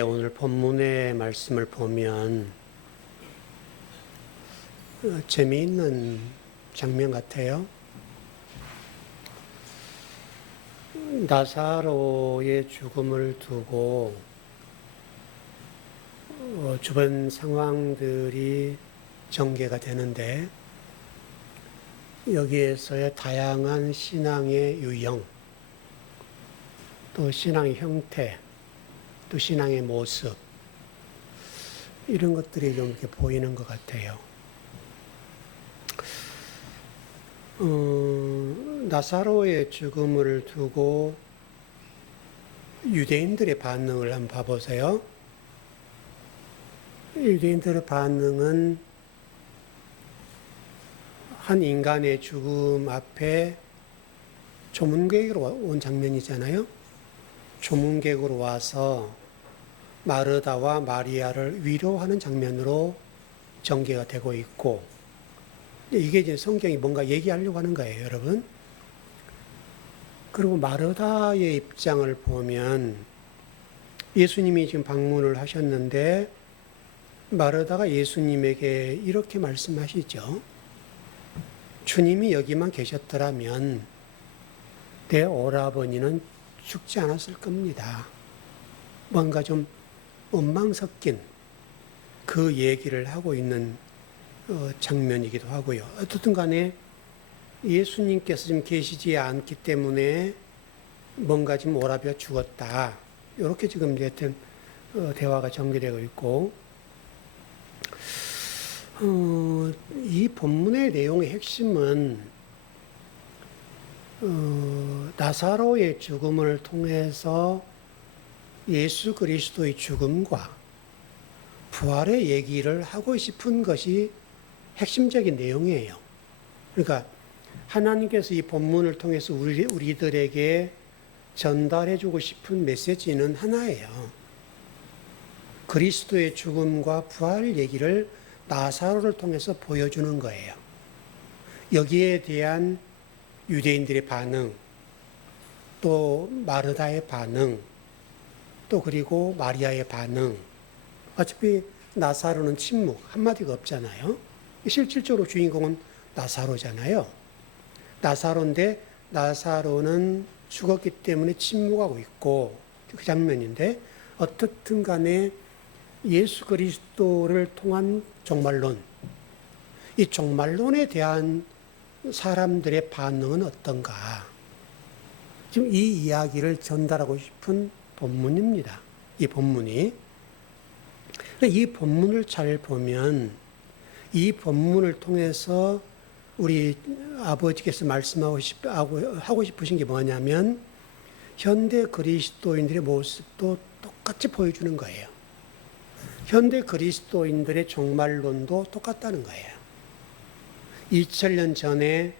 오늘 본문의 말씀을 보면 재미있는 장면 같아요. 나사로의 죽음을 두고 주변 상황들이 전개가 되는데 여기에서의 다양한 신앙의 유형, 또 신앙의 형태, 또 신앙의 모습, 이런 것들이 좀 이렇게 보이는 것 같아요. 나사로의 죽음을 두고 유대인들의 반응을 한번 봐보세요. 유대인들의 반응은 한 인간의 죽음 앞에 조문객으로 온 장면이잖아요. 조문객으로 와서 마르다와 마리아를 위로하는 장면으로 전개가 되고 있고, 이게 이제 성경이 뭔가 얘기하려고 하는 거예요, 여러분. 그리고 마르다의 입장을 보면 예수님이 지금 방문을 하셨는데 마르다가 예수님에게 이렇게 말씀하시죠. 주님이 여기만 계셨더라면 내 오라버니는 죽지 않았을 겁니다. 뭔가 좀 원망 섞인 그 얘기를 하고 있는 장면이기도 하고요. 어떻든 간에 예수님께서 지금 계시지 않기 때문에 뭔가 지금 오라비가 죽었다. 이렇게 지금 여튼 대화가 전개되고 있고, 이 본문의 내용의 핵심은 나사로의 죽음을 통해서 예수 그리스도의 죽음과 부활의 얘기를 하고 싶은 것이 핵심적인 내용이에요. 그러니까 하나님께서 이 본문을 통해서 우리들에게 전달해주고 싶은 메시지는 하나예요. 그리스도의 죽음과 부활 얘기를 나사로를 통해서 보여주는 거예요. 여기에 대한 유대인들의 반응, 또 마르다의 반응, 또 그리고 마리아의 반응. 어차피 나사로는 침묵, 한마디가 없잖아요. 실질적으로 주인공은 나사로잖아요. 나사로인데 나사로는 죽었기 때문에 침묵하고 있고, 그 장면인데, 어떻든 간에 예수 그리스도를 통한 종말론, 이 종말론에 대한 사람들의 반응은 어떤가? 지금 이 이야기를 전달하고 싶은 본문입니다. 이 본문이. 이 본문을 잘 보면 이 본문을 통해서 우리 아버지께서 하고 싶으신 게 뭐냐면 현대 그리스도인들의 모습도 똑같이 보여주는 거예요. 현대 그리스도인들의 종말론도 똑같다는 거예요. 2000년 전에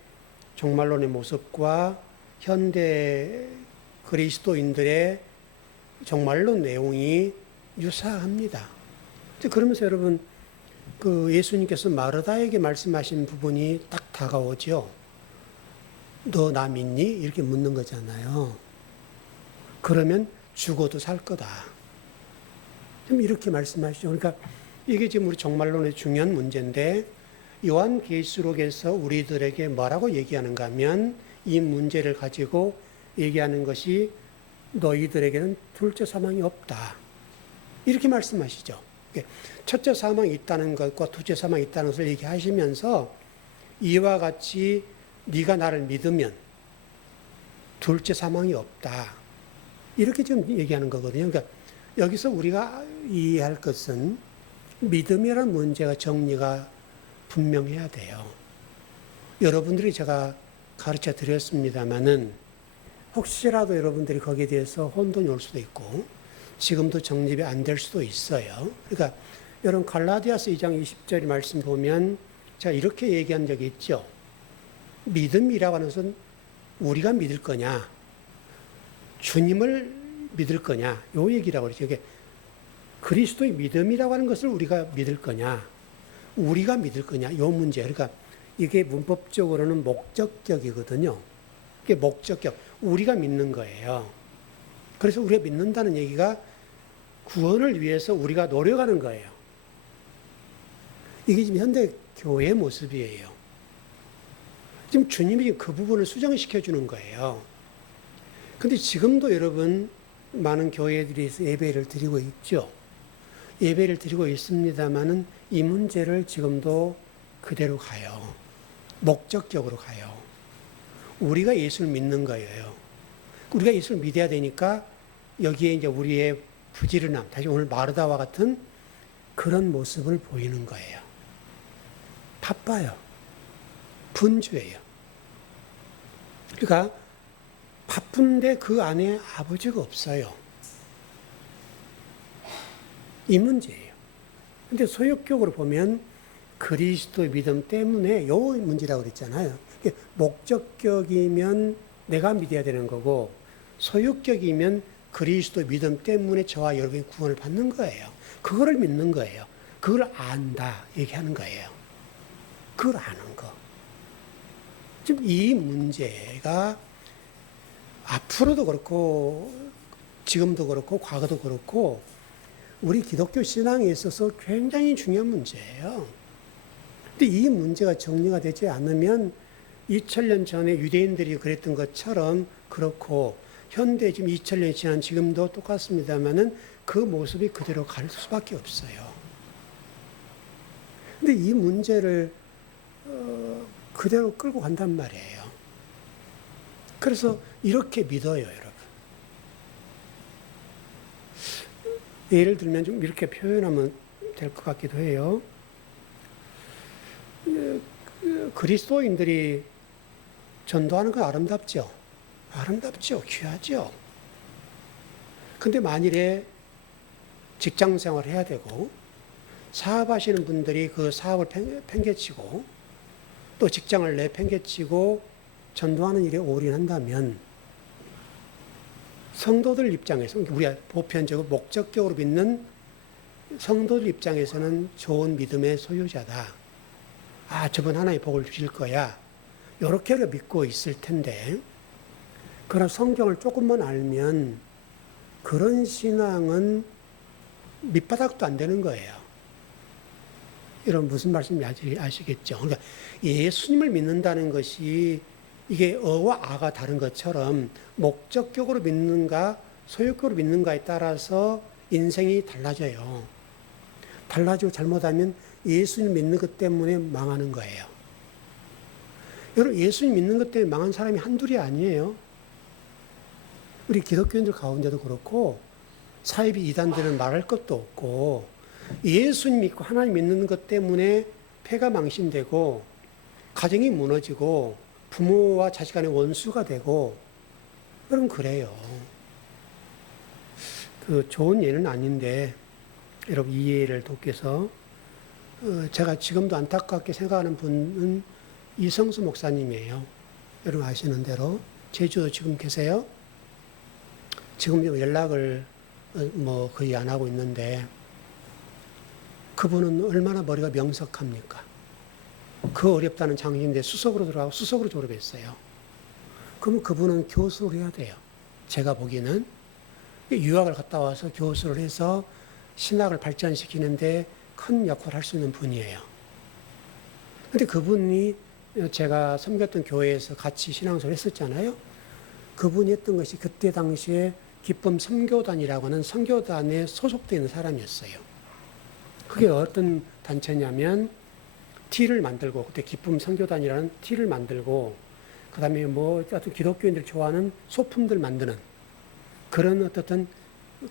종말론의 모습과 현대 그리스도인들의 종말론 내용이 유사합니다. 그러면서 여러분, 그 예수님께서 마르다에게 말씀하신 부분이 딱 다가오죠. 너 나 믿니? 이렇게 묻는 거잖아요. 그러면 죽어도 살 거다. 좀 이렇게 말씀하시죠. 그러니까 이게 지금 우리 종말론의 중요한 문제인데, 요한계시록에서 우리들에게 뭐라고 얘기하는가 하면 이 문제를 가지고 얘기하는 것이 너희들에게는 둘째 사망이 없다. 이렇게 말씀하시죠. 첫째 사망이 있다는 것과 둘째 사망이 있다는 것을 얘기하시면서 이와 같이 네가 나를 믿으면 둘째 사망이 없다. 이렇게 지금 얘기하는 거거든요. 그러니까 여기서 우리가 이해할 것은 믿음이라는 문제가 정리가 분명해야 돼요. 여러분들이 제가 가르쳐 드렸습니다마는 혹시라도 여러분들이 거기에 대해서 혼돈이 올 수도 있고 지금도 정립이 안 될 수도 있어요. 그러니까 여러분 갈라디아서 2장 20절 말씀 보면 제가 이렇게 얘기한 적이 있죠. 믿음이라고 하는 것은 우리가 믿을 거냐, 주님을 믿을 거냐, 요 얘기라고 그러죠. 이게 그리스도의 믿음이라고 하는 것을 우리가 믿을 거냐, 우리가 믿을 거냐, 요 문제. 그러니까 이게 문법적으로는 목적격이거든요. 이게 목적격, 우리가 믿는 거예요. 그래서 우리가 믿는다는 얘기가 구원을 위해서 우리가 노력하는 거예요. 이게 지금 현대 교회의 모습이에요. 지금 주님이 그 부분을 수정시켜 주는 거예요. 근데 지금도 여러분 많은 교회들이 예배를 드리고 있죠. 예배를 드리고 있습니다만은 이 문제를 지금도 그대로 가요. 목적적으로 가요. 우리가 예수를 믿는 거예요. 우리가 예수를 믿어야 되니까 여기에 이제 우리의 부지런함, 다시 오늘 마르다와 같은 그런 모습을 보이는 거예요. 바빠요. 분주해요. 그러니까 바쁜데 그 안에 아버지가 없어요. 이 문제예요. 근데 소욕적으로 보면 그리스도의 믿음 때문에 요 문제라고 그랬잖아요. 목적격이면 내가 믿어야 되는 거고 소욕적이면 그리스도의 믿음 때문에 저와 여러분이 구원을 받는 거예요. 그거를 믿는 거예요. 그걸 안다 얘기하는 거예요. 그걸 아는 거. 지금 이 문제가 앞으로도 그렇고 지금도 그렇고 과거도 그렇고 우리 기독교 신앙에 있어서 굉장히 중요한 문제예요. 근데 이 문제가 정리가 되지 않으면 2000년 전에 유대인들이 그랬던 것처럼 그렇고 현대 지금 2000년이 지난 지금도 똑같습니다만은 그 모습이 그대로 갈 수밖에 없어요. 근데 이 문제를 그대로 끌고 간단 말이에요. 그래서 이렇게 믿어요, 여러분. 예를 들면 좀 이렇게 표현하면 될 것 같기도 해요. 그리스도인들이 전도하는 건 아름답죠. 아름답죠. 귀하죠. 근데 만일에 직장 생활을 해야 되고 사업하시는 분들이 그 사업을 팽개치고 또 직장을 내팽개치고 전도하는 일에 올인한다면 성도들 입장에서 우리가 보편적으로 목적적으로 믿는 성도들 입장에서는 좋은 믿음의 소유자다. 아, 저분 하나의 복을 주실 거야. 이렇게 믿고 있을 텐데 그러나 성경을 조금만 알면 그런 신앙은 밑바닥도 안 되는 거예요. 여러분 무슨 말씀인지 아시겠죠? 그러니까 예수님을 믿는다는 것이 이게 어와 아가 다른 것처럼 목적격으로 믿는가 소유격으로 믿는가에 따라서 인생이 달라져요. 달라지고 잘못하면 예수님 믿는 것 때문에 망하는 거예요. 여러분 예수님 믿는 것 때문에 망한 사람이 한둘이 아니에요. 우리 기독교인들 가운데도 그렇고 사이비 이단들은 말할 것도 없고 예수님 믿고 하나님 믿는 것 때문에 폐가 망신되고 가정이 무너지고 부모와 자식 간의 원수가 되고 여러분 그래요. 그 좋은 예는 아닌데 여러분 이 예를 돕게서 제가 지금도 안타깝게 생각하는 분은 이성수 목사님이에요. 여러분 아시는 대로 제주도 지금 계세요. 지금 연락을 뭐 거의 안 하고 있는데 그분은 얼마나 머리가 명석합니까? 그 어렵다는 장신인데 수석으로 들어가고 수석으로 졸업했어요. 그러면 그분은 교수를 해야 돼요. 제가 보기에는 유학을 갔다 와서 교수를 해서 신학을 발전시키는데 큰 역할을 할 수 있는 분이에요. 근데 그분이 제가 섬겼던 교회에서 같이 신앙생활을 했었잖아요. 그분이 했던 것이 그때 당시에 기쁨 선교단이라고 하는 선교단에 소속되어 있는 사람이었어요. 그게 어떤 단체냐면 티를 만들고 그때 기쁨 선교단이라는 티를 만들고 그다음에 뭐 어떤 기독교인들이 좋아하는 소품들 만드는 그런 어떤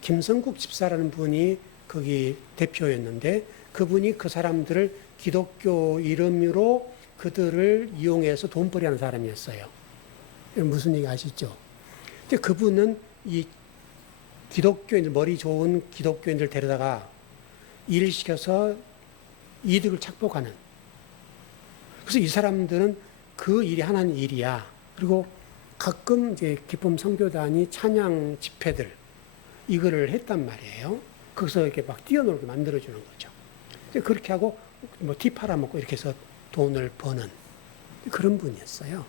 김성국 집사라는 분이 거기 대표였는데 그분이 그 사람들을 기독교 이름으로 그들을 이용해서 돈벌이하는 사람이었어요. 무슨 얘기 아시죠? 근데 그분은 이 기독교인들 머리 좋은 기독교인들 데려다가 일을 시켜서 이득을 착복하는. 그래서 이 사람들은 그 일이 하나님 일이야. 그리고 가끔 이제 기쁨 선교단이 찬양 집회들 이거를 했단 말이에요. 거기서 이렇게 막 뛰어놀게 만들어주는 거죠. 그렇게 하고 뭐 티 팔아먹고 이렇게 해서 돈을 버는 그런 분이었어요.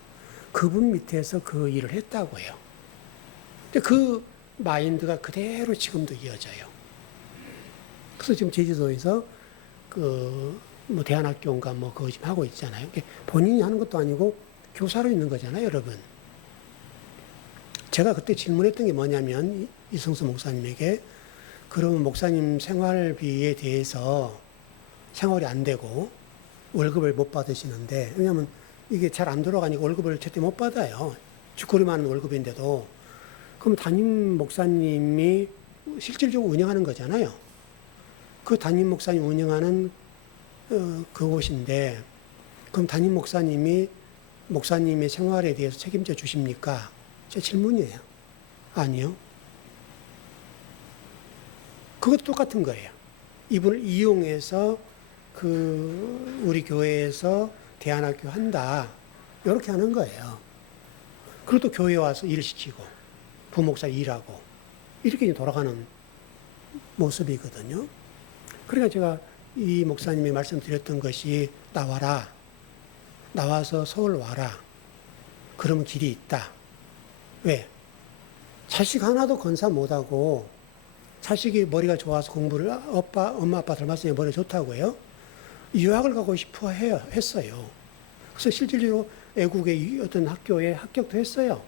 그분 밑에서 그 일을 했다고요. 그 마인드가 그대로 지금도 이어져요. 그래서 지금 제주도에서 뭐 대안학교인가 뭐 그거 지금 하고 있잖아요. 본인이 하는 것도 아니고 교사로 있는 거잖아요, 여러분. 제가 그때 질문했던 게 뭐냐면 이성수 목사님에게 그러면 목사님 생활비에 대해서 생활이 안 되고 월급을 못 받으시는데, 왜냐하면 이게 잘 안 돌아가니까 월급을 제때 못 받아요. 주거리만 하는 월급인데도. 그럼 담임 목사님이 실질적으로 운영하는 거잖아요. 그 담임 목사님 운영하는 그곳인데, 그럼 담임 목사님이 목사님의 생활에 대해서 책임져 주십니까? 제 질문이에요. 아니요. 그것도 똑같은 거예요. 이분을 이용해서 우리 교회에서 대안학교 한다. 이렇게 하는 거예요. 그리고 또 교회 와서 일 시키고, 부목사 일하고, 이렇게 돌아가는 모습이거든요. 그러니까 제가 이 목사님이 말씀드렸던 것이 나와라. 나와서 서울 와라. 그러면 길이 있다. 왜? 자식 하나도 건사 못하고 자식이 머리가 좋아서 공부를 엄마 아빠 닮았으니 머리가 좋다고요. 유학을 가고 싶어 했어요. 그래서 실질적으로 외국의 어떤 학교에 합격도 했어요.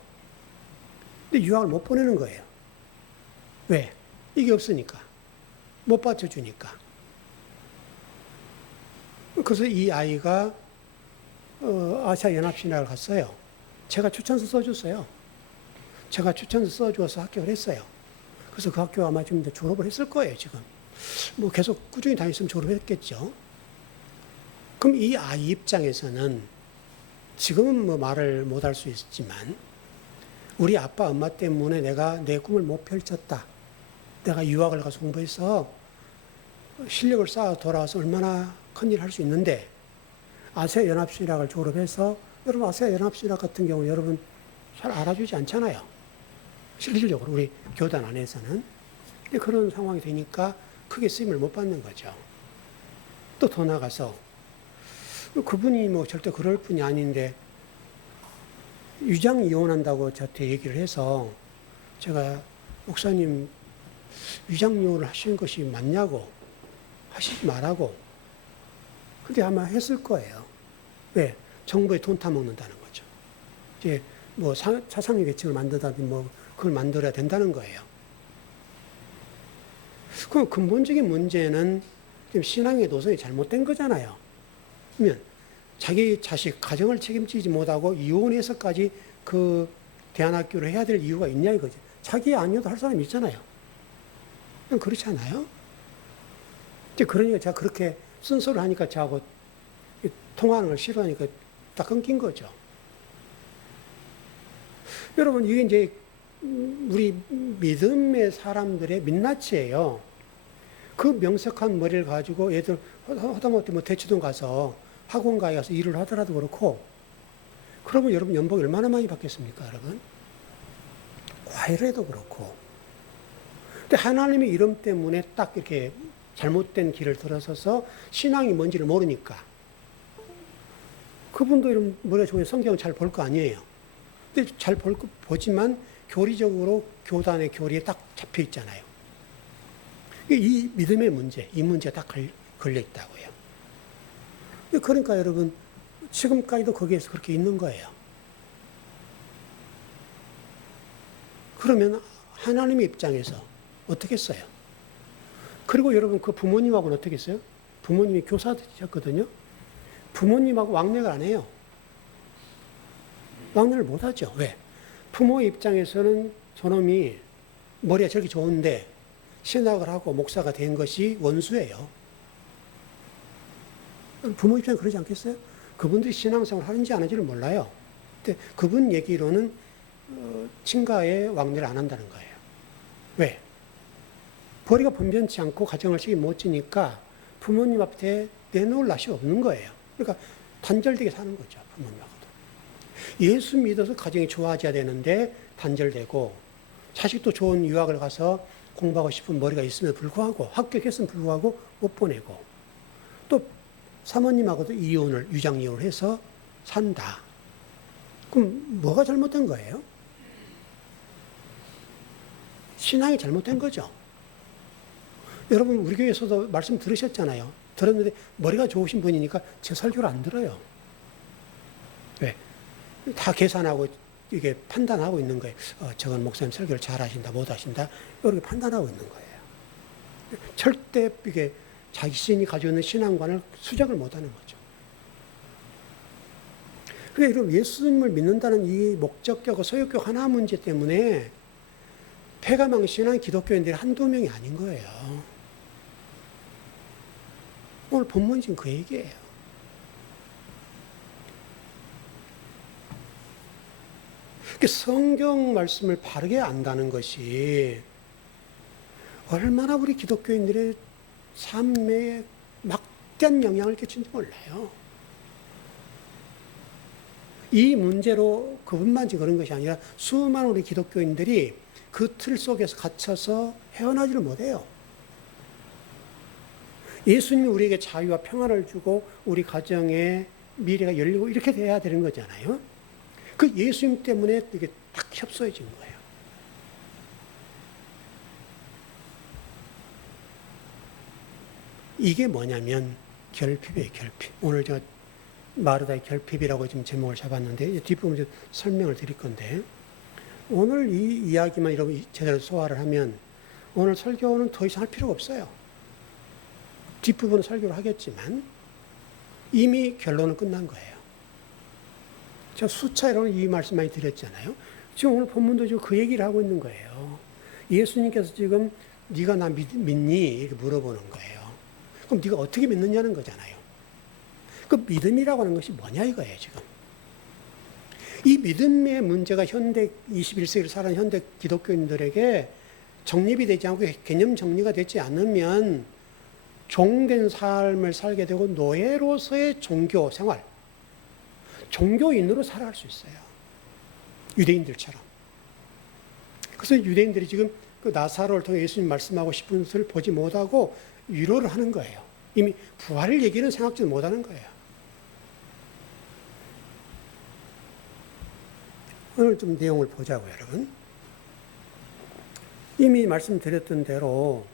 근데 유학을 못 보내는 거예요. 왜? 이게 없으니까. 못 받쳐주니까. 그래서 이 아이가 아시아연합신학을 갔어요. 제가 추천서 써줬어요. 제가 추천서 써줘서 합격을 했어요. 그래서 그 학교 아마 지금 졸업을 했을 거예요, 지금. 뭐 계속 꾸준히 다녔으면 졸업했겠죠. 그럼 이 아이 입장에서는 지금은 뭐 말을 못 할 수 있지만 우리 아빠, 엄마 때문에 내가 내 꿈을 못 펼쳤다. 내가 유학을 가서 공부해서 실력을 쌓아 돌아와서 얼마나 큰일을 할 수 있는데 아시아연합신학을 졸업해서 여러분 아시아연합신학 같은 경우 여러분 잘 알아주지 않잖아요. 실질적으로 우리 교단 안에서는. 근데 그런 상황이 되니까 크게 쓰임을 못 받는 거죠. 또 더 나가서 그분이 뭐 절대 그럴 분이 아닌데 위장 이혼한다고 저한테 얘기를 해서 제가 목사님 위장 이혼을 하시는 것이 맞냐고 하시지 말라고. 근데 아마 했을 거예요. 왜? 정부에 돈 타먹는다는 거죠. 이제 뭐 차상위 계층을 만들다니 뭐 그걸 만들어야 된다는 거예요. 그럼 근본적인 문제는 지금 신앙의 노선이 잘못된 거잖아요. 그러면 자기 자식, 가정을 책임지지 못하고 이혼해서까지 그 대안학교를 해야 될 이유가 있냐 이거죠. 자기 아니어도 할 사람이 있잖아요. 그렇지 않아요? 이제 그러니까 제가 그렇게 순서를 하니까 저하고 통화하는 걸 싫어하니까 딱 끊긴 거죠. 여러분, 이게 이제 우리 믿음의 사람들의 민낯이에요. 그 명석한 머리를 가지고 애들 하다못해 뭐 대치동 가서 학원가에 가서 일을 하더라도 그렇고, 그러면 여러분 연봉이 얼마나 많이 받겠습니까, 여러분? 과외를 해도 그렇고. 근데 하나님의 이름 때문에 딱 이렇게 잘못된 길을 들어서서 신앙이 뭔지를 모르니까. 그분도 이런 머리가 좋으면 성경 잘 볼 거 아니에요. 근데 잘 보지만 교리적으로 교단의 교리에 딱 잡혀 있잖아요. 이 믿음의 문제, 이 문제가 딱 걸려 있다고요. 그러니까 여러분, 지금까지도 거기에서 그렇게 있는 거예요. 그러면 하나님의 입장에서 어떻게 써요? 그리고 여러분, 그 부모님하고는 어떻게 써요? 부모님이 교사셨거든요. 부모님하고 왕래를 안 해요. 왕래를 못 하죠. 왜? 부모의 입장에서는 저놈이 머리가 저렇게 좋은데 신학을 하고 목사가 된 것이 원수예요. 부모 입장에 그러지 않겠어요? 그분들이 신앙생활 하는지 안 하는지를 몰라요. 근데 그분 얘기로는 친가에 왕래를 안 한다는 거예요. 왜? 벌이가 번변치 않고 가정을 책임 못 지니까 부모님 앞에 내놓을 낯이 없는 거예요. 그러니까 단절되게 사는 거죠, 부모님하고도. 예수 믿어서 가정이 좋아져야 되는데 단절되고, 자식도 좋은 유학을 가서 공부하고 싶은 머리가 있음에도 불구하고, 합격했음에도 불구하고 못 보내고, 또 사모님하고도 유장 이혼을 해서 산다. 그럼 뭐가 잘못된 거예요? 신앙이 잘못된 거죠. 여러분 우리 교회에서도 말씀 들으셨잖아요. 들었는데 머리가 좋으신 분이니까 제 설교를 안 들어요. 왜? 다 계산하고 이게 판단하고 있는 거예요. 저건 목사님 설교를 잘 하신다, 못 하신다, 이렇게 판단하고 있는 거예요. 절대 이게 자기 신이 가지고 있는 신앙관을 수정을 못 하는 거죠. 그러니까 이런 예수님을 믿는다는 이 목적격과 소유격 하나 문제 때문에 폐가망신한 기독교인들이 한두 명이 아닌 거예요. 오늘 본문이 지금 그 얘기예요. 성경 말씀을 바르게 안다는 것이 얼마나 우리 기독교인들의 삶에 막대한 영향을 끼친지 몰라요. 이 문제로 그분만 지금 그런 것이 아니라 수많은 우리 기독교인들이 그 틀 속에서 갇혀서 헤어나지를 못해요. 예수님이 우리에게 자유와 평안을 주고 우리 가정의 미래가 열리고 이렇게 돼야 되는 거잖아요. 그 예수님 때문에 이게 딱 협소해진 거예요. 이게 뭐냐면 결핍이에요, 결핍. 오늘 제가 마르다의 결핍이라고 지금 제목을 잡았는데 뒷부분 좀 설명을 드릴 건데 오늘 이 이야기만 여러분 제대로 소화를 하면 오늘 설교는 더 이상 할 필요가 없어요. 뒷부분은 설교를 하겠지만 이미 결론은 끝난 거예요. 제가 수차례로는 이 말씀 많이 드렸잖아요. 지금 오늘 본문도 지금 그 얘기를 하고 있는 거예요. 예수님께서 지금 네가 나 믿니? 이렇게 물어보는 거예요. 그럼 네가 어떻게 믿느냐는 거잖아요. 그 믿음이라고 하는 것이 뭐냐 이거예요, 지금. 이 믿음의 문제가 현대 21세기를 살아가는 현대 기독교인들에게 정립이 되지 않고 개념 정리가 되지 않으면 종된 삶을 살게 되고 노예로서의 종교 생활, 종교인으로 살아갈 수 있어요. 유대인들처럼. 그래서 유대인들이 지금 그 나사로를 통해 예수님 말씀하고 싶은 것을 보지 못하고 위로를 하는 거예요. 이미 부활을 얘기는 생각지도 못하는 거예요. 오늘 좀 내용을 보자고요, 여러분. 이미 말씀드렸던 대로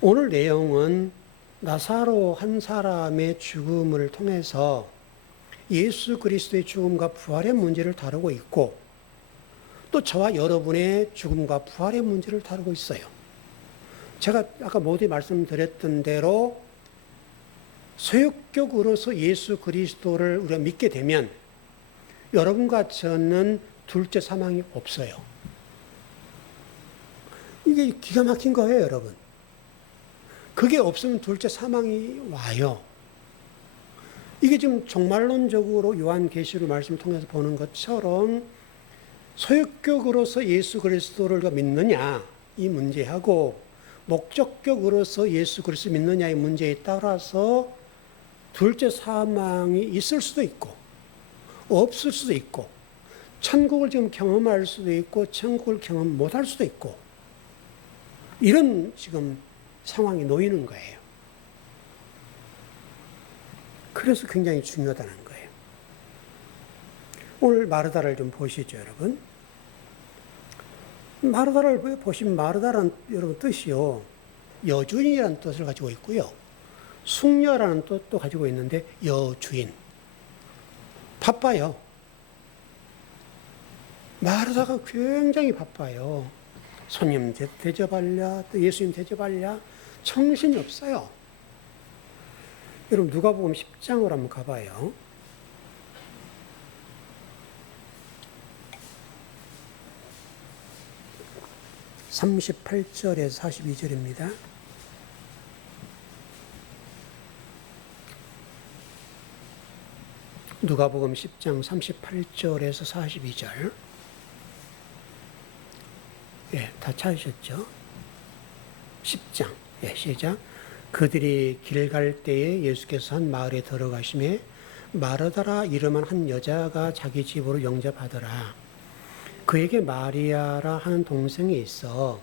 오늘 내용은 나사로 한 사람의 죽음을 통해서 예수 그리스도의 죽음과 부활의 문제를 다루고 있고 또 저와 여러분의 죽음과 부활의 문제를 다루고 있어요. 제가 아까 모두 말씀드렸던 대로 소유격으로서 예수 그리스도를 우리가 믿게 되면 여러분과 저는 둘째 사망이 없어요. 이게 기가 막힌 거예요, 여러분. 그게 없으면 둘째 사망이 와요. 이게 지금 종말론적으로 요한계시록 말씀을 통해서 보는 것처럼 소유격으로서 예수 그리스도를 믿느냐 이 문제하고 목적격으로서 예수 그리스도를 믿느냐의 문제에 따라서 둘째 사망이 있을 수도 있고 없을 수도 있고 천국을 지금 경험할 수도 있고 천국을 경험 못할 수도 있고 이런 지금 상황이 놓이는 거예요. 그래서 굉장히 중요하다는 거예요. 오늘 마르다를 좀 보시죠, 여러분. 마르다를 보시면 마르다라는 여러분 뜻이요. 여주인이라는 뜻을 가지고 있고요. 숙녀라는 뜻도 가지고 있는데 여주인. 바빠요. 마르다가 굉장히 바빠요. 손님 대접하랴, 또 예수님 대접하랴, 정신이 없어요. 여러분 누가복음 10장으로 한번 가봐요. 38절에서 42절입니다. 누가복음 10장 38절에서 42절. 예, 다 찾으셨죠? 10장. 예, 시작. 그들이 길 갈 때에 예수께서 한 마을에 들어가시매 마르다라 이름한 한 여자가 자기 집으로 영접하더라. 그에게 마리아라 하는 동생이 있어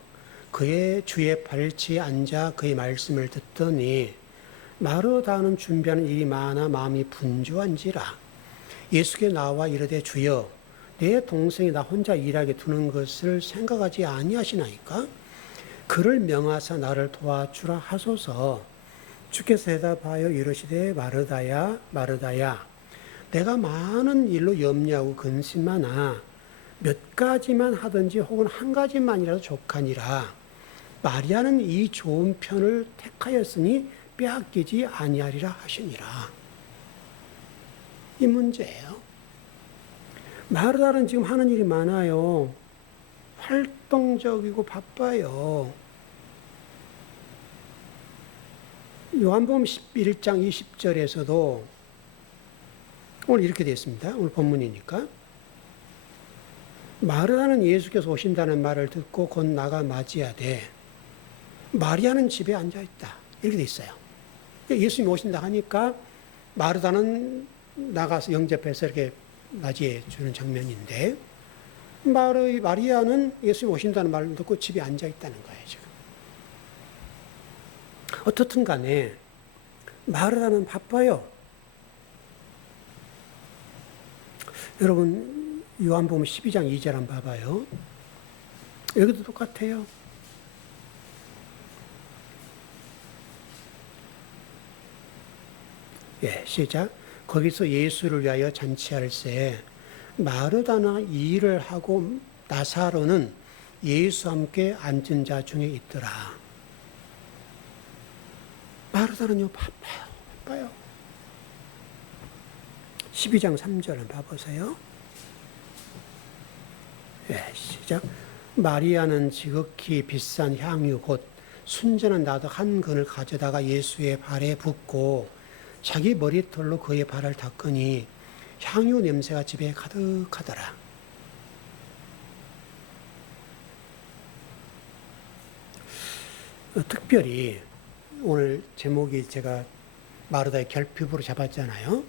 그의 주의 발치에 앉아 그의 말씀을 듣더니 마르다는 준비하는 일이 많아 마음이 분주한지라. 예수께 나와 이르되 주여 내 동생이 나 혼자 일하게 두는 것을 생각하지 아니하시나이까? 그를 명하사 나를 도와주라 하소서. 주께서 대답하여 이르시되 마르다야 마르다야 내가 많은 일로 염려하고 근심하나 몇 가지만 하든지 혹은 한 가지만이라도 족하니라. 마리아는 이 좋은 편을 택하였으니 빼앗기지 아니하리라 하시니라. 이 문제예요. 마르다는 지금 하는 일이 많아요. 활동적이고 바빠요. 요한복음 11장 20절에서도 오늘 이렇게 되어 있습니다. 오늘 본문이니까. 마르다는 예수께서 오신다는 말을 듣고 곧 나가 맞이하되 마리아는 집에 앉아있다. 이렇게 되어 있어요. 예수님이 오신다 하니까 마르다는 나가서 영접해서 이렇게 맞이해 주는 장면인데 마리아는 예수님이 오신다는 말을 듣고 집에 앉아있다는 거예요. 지금. 어떻든 간에 마르다는 바빠요. 여러분 요한복음 12장 2절 한번 봐봐요. 여기도 똑같아요. 예, 시작. 거기서 예수를 위하여 잔치할새 마르다나 이 일을 하고 나사로는 예수와 함께 앉은 자 중에 있더라. 마르다는요 바빠요. 12장 3절 한번 봐보세요. 예, 시작. 마리아는 지극히 비싼 향유 곧 순전한 나덕 한 근을 가져다가 예수의 발에 붓고 자기 머리털로 그의 발을 닦으니 향유 냄새가 집에 가득하더라. 특별히 오늘 제목이 제가 마르다의 결핍으로 잡았잖아요.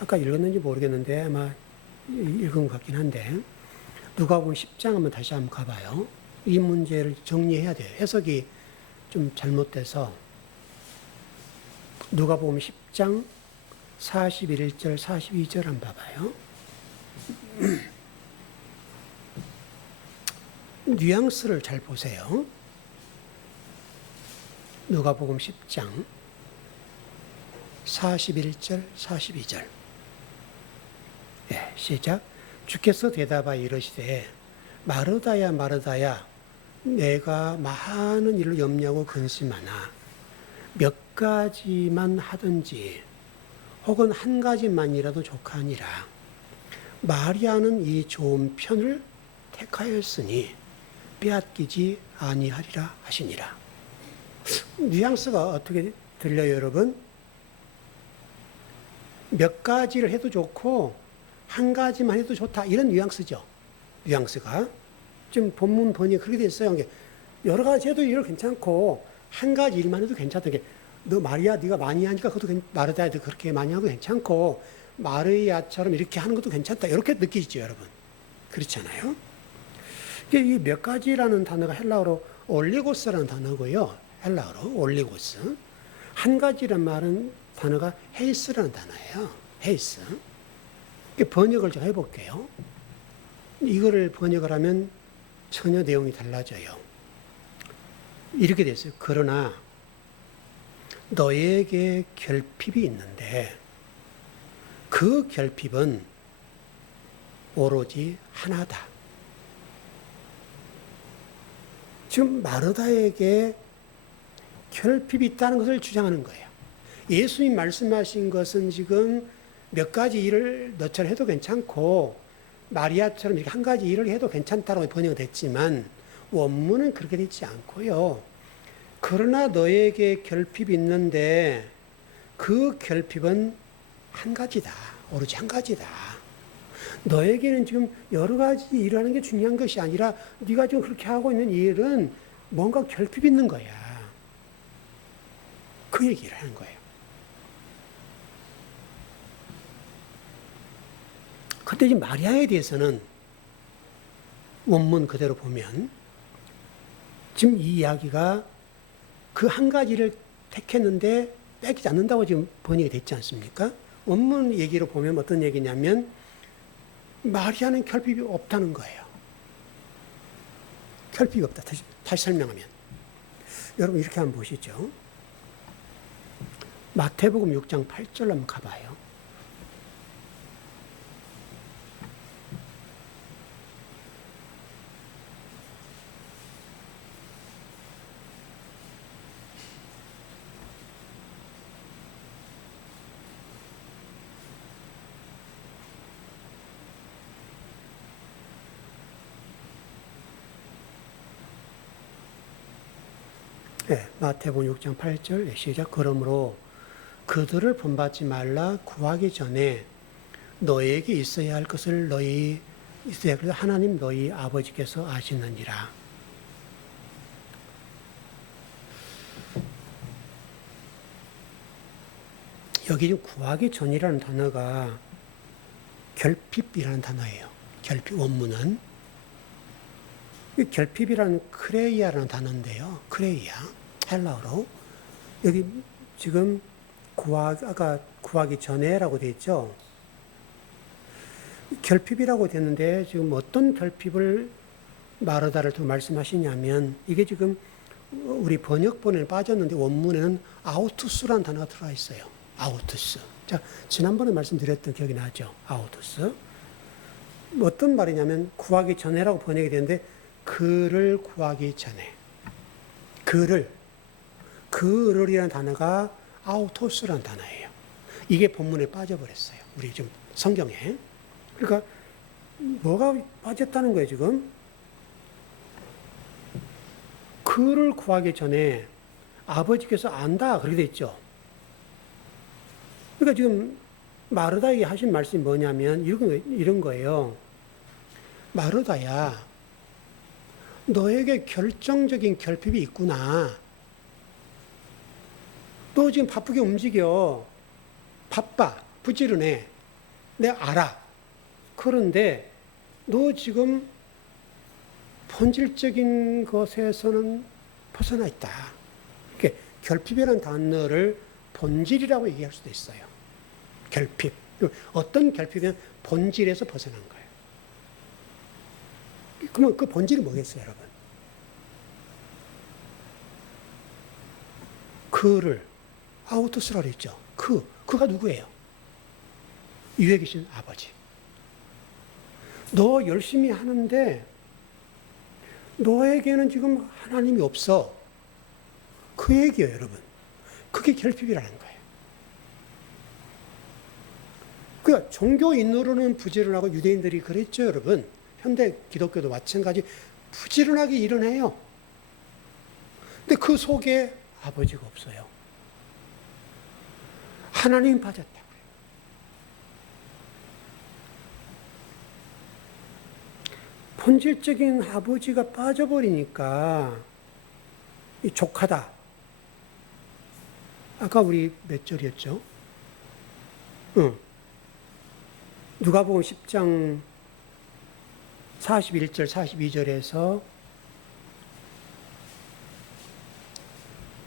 아까 읽었는지 모르겠는데 아마 읽은 것 같긴 한데 누가복음 10장 한번 다시 한번 가봐요. 이 문제를 정리해야 돼요. 해석이 좀 잘못돼서 누가복음 10장 41절 42절 한번 봐봐요. 뉘앙스를 잘 보세요. 누가복음 10장 41절 42절. 예, 시작. 주께서 대답하여 이르시되 마르다야 마르다야 내가 많은 일로 염려하고 근심하나 몇 가지만 하든지 혹은 한 가지만이라도 족하니라. 마리아는 이 좋은 편을 택하였으니 빼앗기지 아니하리라 하시니라. 뉘앙스가 어떻게 들려요, 여러분? 몇 가지를 해도 좋고 한 가지만 해도 좋다, 이런 뉘앙스죠. 뉘앙스가 지금 본문 번역이 그렇게 됐어요. 여러 가지 해도 이거 괜찮고 한 가지 일만 해도 괜찮다. 너 마리아 네가 많이 하니까 그것도 마르다도 그렇게 많이 하고 괜찮고 마리아처럼 이렇게 하는 것도 괜찮다, 이렇게 느끼시죠, 여러분? 그렇잖아요. 이 몇 가지라는 단어가 헬라어로 올리고스라는 단어고요. 헬라어로 올리고스. 한 가지란 말은 단어가 헤이스라는 단어예요. 헤이스. 번역을 좀 해볼게요. 이거를 번역을 하면 전혀 내용이 달라져요. 이렇게 됐어요. 그러나 너에게 결핍이 있는데 그 결핍은 오로지 하나다. 지금 마르다에게 결핍이 있다는 것을 주장하는 거예요. 예수님 말씀하신 것은 지금 몇 가지 일을 너처럼 해도 괜찮고 마리아처럼 이렇게 한 가지 일을 해도 괜찮다고 번역됐지만 원문은 그렇게 되지 않고요. 그러나 너에게 결핍이 있는데 그 결핍은 한 가지다. 오로지 한 가지다. 너에게는 지금 여러 가지 일을 하는 게 중요한 것이 아니라 네가 지금 그렇게 하고 있는 일은 뭔가 결핍이 있는 거야. 그 얘기를 하는 거예요. 그때 지금 마리아에 대해서는 원문 그대로 보면 지금 이 이야기가 그 한 가지를 택했는데 뺏기지 않는다고 지금 번역이 됐지 않습니까? 원문 얘기로 보면 어떤 얘기냐면 마리아는 결핍이 없다는 거예요. 결핍이 없다. 다시 설명하면. 여러분 이렇게 한번 보시죠. 마태복음 6장 8절 한번 가봐요. 네, 마태복음 6장 8절 시작. 그러므로 그들을 본받지 말라. 구하기 전에 너에게 있어야 할 것을 너희 있어야 할 것을 하나님 너희 아버지께서 아시느니라. 여기 지금 구하기 전이라는 단어가 결핍이라는 단어예요. 결핍 원문은. 결핍이라는 크레이아라는 단어인데요. 크레이아, 헬라어로. 여기 지금 아까 구하기 전에라고 되어 있죠. 결핍이라고 되는데 지금 어떤 결핍을 마르다를 두고 말씀하시냐면 이게 지금 우리 번역본에 빠졌는데 원문에는 아우투스라는 단어가 들어가 있어요. 아우투스. 자, 지난번에 말씀드렸던 기억이 나죠. 아우투스. 어떤 말이냐면 구하기 전에라고 번역이 되는데 그를 구하기 전에. 그를이라는 단어가 아우토스라는 단어예요. 이게 본문에 빠져버렸어요. 우리 좀 성경에. 그러니까 뭐가 빠졌다는 거예요, 지금? 그를 구하기 전에 아버지께서 안다. 그렇게 돼 있죠. 그러니까 지금 마르다에게 하신 말씀이 뭐냐면 이런 거예요. 마르다야, 너에게 결정적인 결핍이 있구나. 너 지금 바쁘게 움직여. 바빠. 부지런해. 내가 알아. 그런데 너 지금 본질적인 것에서는 벗어나 있다. 이렇게 결핍이라는 단어를 본질이라고 얘기할 수도 있어요. 결핍. 어떤 결핍이면 본질에서 벗어난 거예요. 그러면 그 본질이 뭐겠어요, 여러분? 그를 아우토스라고 했죠. 그가 누구예요? 위에 계신 아버지. 너 열심히 하는데 너에게는 지금 하나님이 없어. 그 얘기예요, 여러분. 그게 결핍이라는 거예요. 그러니까 종교인으로는 부지런하고 유대인들이 그랬죠, 여러분. 현대 기독교도 마찬가지 부지런하게 일은 해요. 근데 그 속에 아버지가 없어요. 하나님 빠졌다고요. 본질적인 아버지가 빠져버리니까 이 족하다. 아까 우리 몇 절이었죠? 누가복음 10장 41절, 42절에서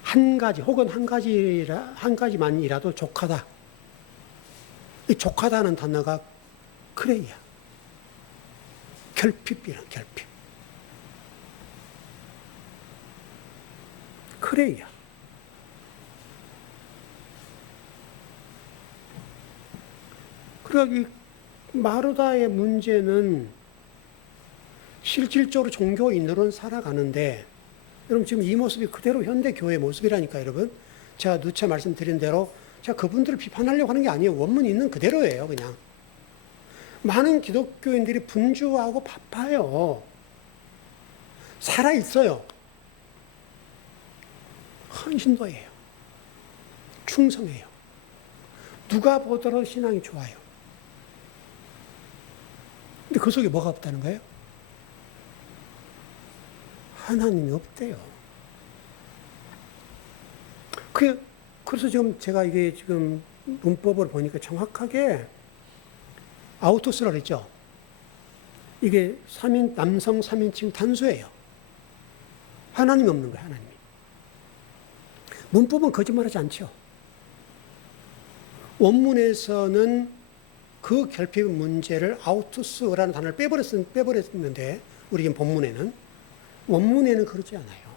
한 가지 혹은 한 가지만이라도 족하다. 이 족하다는 단어가 크레이야. 결핍이란 결핍. 크레이야. 그러기 마르다의 문제는 실질적으로 종교인으로는 살아가는데 여러분 지금 이 모습이 그대로 현대 교회 모습이라니까 여러분. 제가 누차 말씀드린 대로 제가 그분들을 비판하려고 하는 게 아니에요. 원문 있는 그대로예요, 그냥. 많은 기독교인들이 분주하고 바빠요. 살아있어요. 헌신도예요. 충성해요. 누가 보더라도 신앙이 좋아요. 근데 그 속에 뭐가 없다는 거예요? 하나님이 없대요. 그래서 지금 제가 이게 지금 문법을 보니까 정확하게 아우토스라고 했죠. 이게 남성 3인칭 단수예요. 하나님이 없는 거예요, 하나님이. 문법은 거짓말하지 않죠. 원문에서는 그 결핍 문제를 아우토스라는 단어를 빼버렸는데, 우리 지금 본문에는. 원문에는 그러지 않아요.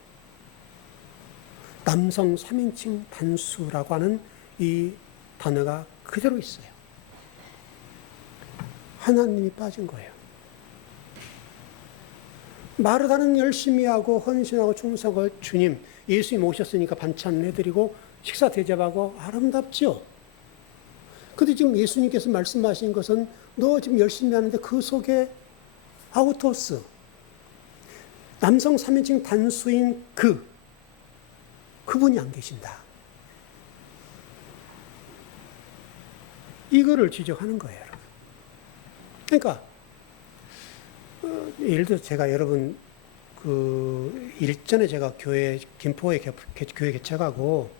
남성 3인칭 단수라고 하는 이 단어가 그대로 있어요. 하나님이 빠진 거예요. 마르다는 열심히 하고 헌신하고 충성하고 주님, 예수님 오셨으니까 반찬 해드리고 식사 대접하고 아름답죠. 근데 지금 예수님께서 말씀하신 것은 너 지금 열심히 하는데 그 속에 아우토스, 남성 3인칭 단수인 그분이 안 계신다. 이거를 지적하는 거예요, 여러분. 그러니까 예를 들어 제가 여러분 일전에 제가 김포에 교회 개척하고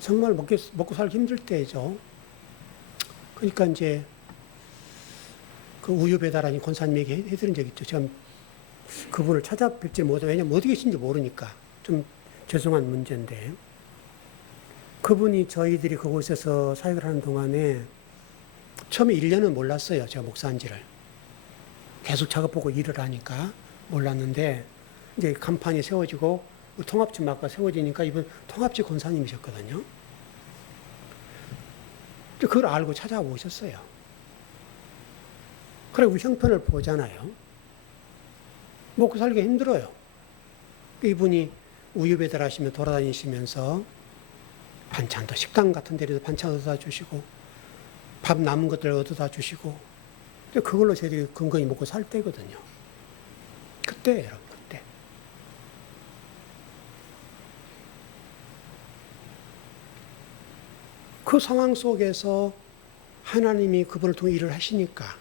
정말 먹고 살기 힘들 때죠. 그러니까 이제 그 우유 배달하는 권사님에게 해드린 적 있죠. 제가 그분을 찾아뵙지 못해. 왜냐면 어디 계신지 모르니까. 좀 죄송한 문제인데. 그분이 저희들이 그곳에서 사역을 하는 동안에 처음에 1년은 몰랐어요. 제가 목사인지를. 계속 작업보고 일을 하니까 몰랐는데 이제 간판이 세워지고 통합집 막가 세워지니까 이분 통합집 권사님이셨거든요. 그걸 알고 찾아오셨어요. 그래 우리 형편을 보잖아요. 먹고 살기 힘들어요. 이분이 우유 배달하시며 돌아다니시면서 반찬도 식당 같은 데도 반찬 얻어다 주시고 밥 남은 것들 얻어다 주시고 그걸로 저희들이 건강히 먹고 살 때거든요. 그때 여러분 그때. 그 상황 속에서 하나님이 그분을 통해 일을 하시니까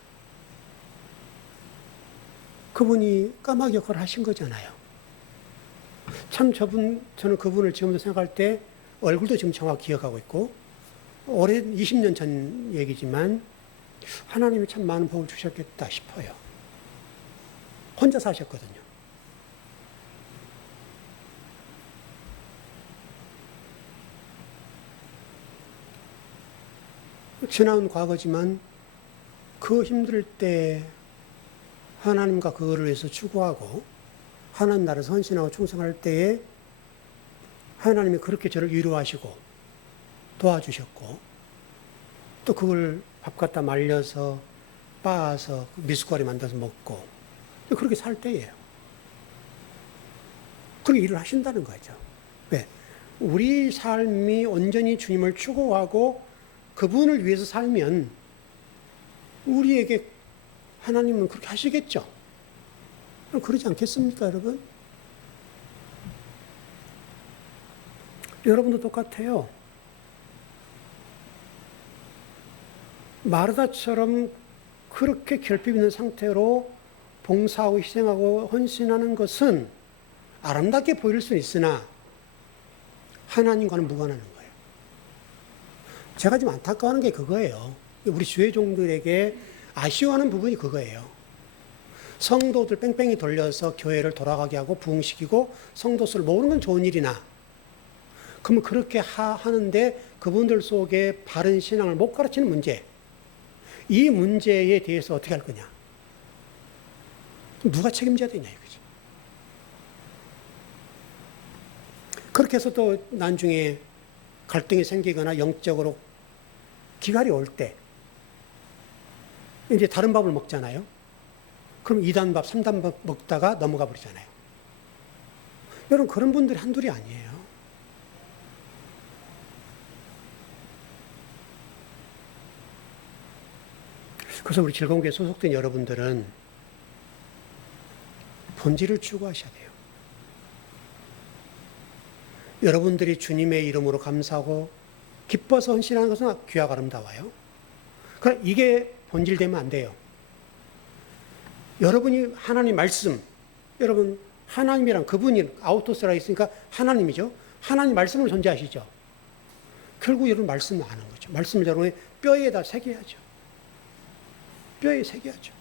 그분이 까마귀 역할을 하신 거잖아요. 참 저는 그분을 지금도 생각할 때 얼굴도 지금 정확히 기억하고 있고 오랜 20년 전 얘기지만 하나님이 참 많은 복을 주셨겠다 싶어요. 혼자 사셨거든요. 지나온 과거지만 그 힘들 때 하나님과 그거를 위해서 추구하고 하나님 나라에서 헌신하고 충성할 때에 하나님이 그렇게 저를 위로하시고 도와주셨고 또 그걸 밥 갖다 말려서 빻아서 미숫가루 만들어서 먹고 그렇게 살 때예요. 그렇게 일을 하신다는 거죠. 왜? 우리 삶이 온전히 주님을 추구하고 그분을 위해서 살면 우리에게 하나님은 그렇게 하시겠죠. 그러지 않겠습니까, 여러분? 여러분도 똑같아요. 마르다처럼 그렇게 결핍 있는 상태로 봉사하고 희생하고 헌신하는 것은 아름답게 보일 수는 있으나 하나님과는 무관한 거예요. 제가 지금 안타까워하는 게 그거예요. 우리 주의 종들에게 아쉬워하는 부분이 그거예요. 성도들 뺑뺑이 돌려서 교회를 돌아가게 하고 부흥시키고 성도 수를 모으는 건 좋은 일이나 그러면 그렇게 하는데 그분들 속에 바른 신앙을 못 가르치는 문제, 이 문제에 대해서 어떻게 할 거냐? 누가 책임져야 되냐 이거지. 그렇게 해서 또 나중에 갈등이 생기거나 영적으로 기갈이 올 때 이제 다른 밥을 먹잖아요. 그럼 2단 밥, 3단 밥 먹다가 넘어가 버리잖아요. 여러분 그런 분들이 한둘이 아니에요. 그래서 우리 즐거운 교회 소속된 여러분들은 본질을 추구하셔야 돼요. 여러분들이 주님의 이름으로 감사하고 기뻐서 헌신하는 것은 귀하고 아름다워요. 그러나 이게 본질되면 안 돼요. 여러분이 하나님 말씀, 여러분 하나님이란 그분이 아우토스라 있으니까 하나님이죠. 하나님 말씀을 존재하시죠. 결국 여러분 말씀을 아는 거죠. 말씀을 여러분의 뼈에다 새겨야죠. 뼈에 새겨야죠.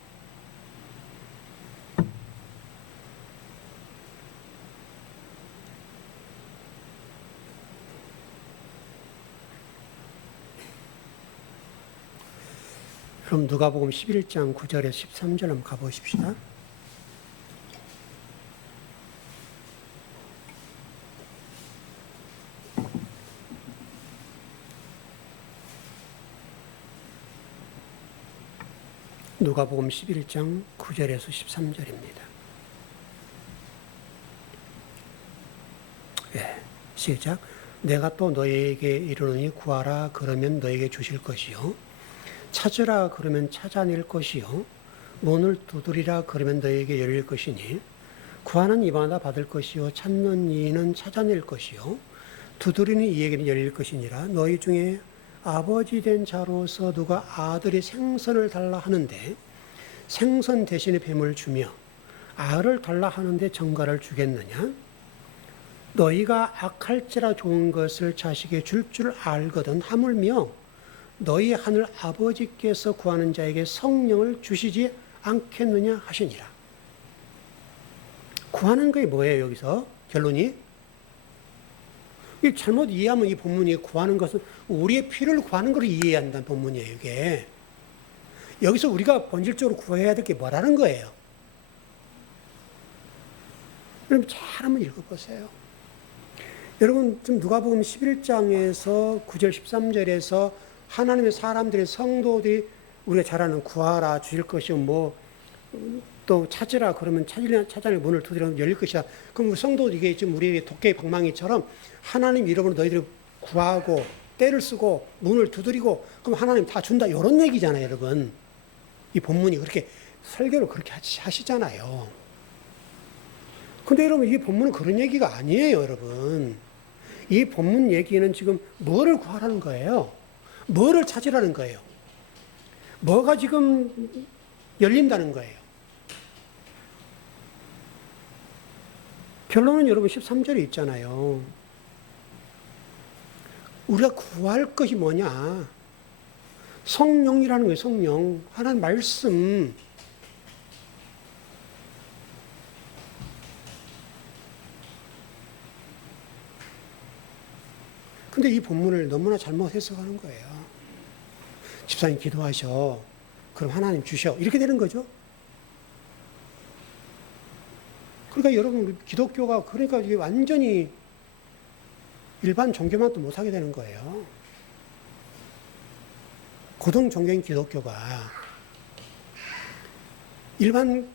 그럼 누가복음 11장 9절에서 13절 한번 가보십시다. 누가복음 11장 9절에서 13절입니다. 예, 시작. 내가 또 너희에게 이르노니 구하라 그러면 너희에게 주실 것이요 찾으라 그러면 찾아낼 것이요 문을 두드리라 그러면 너희에게 열릴 것이니 구하는 이마다 받을 것이요 찾는 이는 찾아낼 것이요 두드리는 이에게는 열릴 것이니라. 너희 중에 아버지 된 자로서 누가 아들이 생선을 달라 하는데 생선 대신에 뱀을 주며 알을 달라 하는데 정갈을 주겠느냐? 너희가 악할지라 좋은 것을 자식에게 줄 줄 알거든 하물며 너희 하늘 아버지께서 구하는 자에게 성령을 주시지 않겠느냐 하시니라. 구하는 게 뭐예요 여기서? 결론이? 잘못 이해하면 이 본문이 구하는 것은 우리의 필요를 구하는 걸 이해해야 한다는 본문이에요 이게. 여기서 우리가 본질적으로 구해야 될 게 뭐라는 거예요? 여러분 잘 한번 읽어보세요. 여러분 지금 누가복음 11장에서 9절 13절에서 하나님의 사람들의 성도들이 우리가 잘 아는 구하라 주실 것이요 뭐 또 찾으라 그러면 찾아낼 문을 두드리면 열릴 것이다. 그럼 우리 성도들 이게 지금 우리의 도깨비 방망이처럼 하나님 이름으로 너희들이 구하고 때를 쓰고 문을 두드리고 그럼 하나님 다 준다 이런 얘기잖아요 여러분. 이 본문이 그렇게 설교를 그렇게 하시잖아요. 근데 여러분 이 본문은 그런 얘기가 아니에요 여러분. 이 본문 얘기는 지금 뭐를 구하라는 거예요? 뭐를 찾으라는 거예요? 뭐가 지금 열린다는 거예요? 결론은 여러분 13절에 있잖아요. 우리가 구할 것이 뭐냐? 성령이라는 거예요. 성령. 하나님 말씀. 근데 이 본문을 너무나 잘못 해석하는 거예요. 집사님 기도하셔. 그럼 하나님 주셔. 이렇게 되는 거죠. 그러니까 여러분 기독교가 그러니까 이게 완전히 일반 종교만 또 못하게 되는 거예요. 고등 종교인 기독교가 일반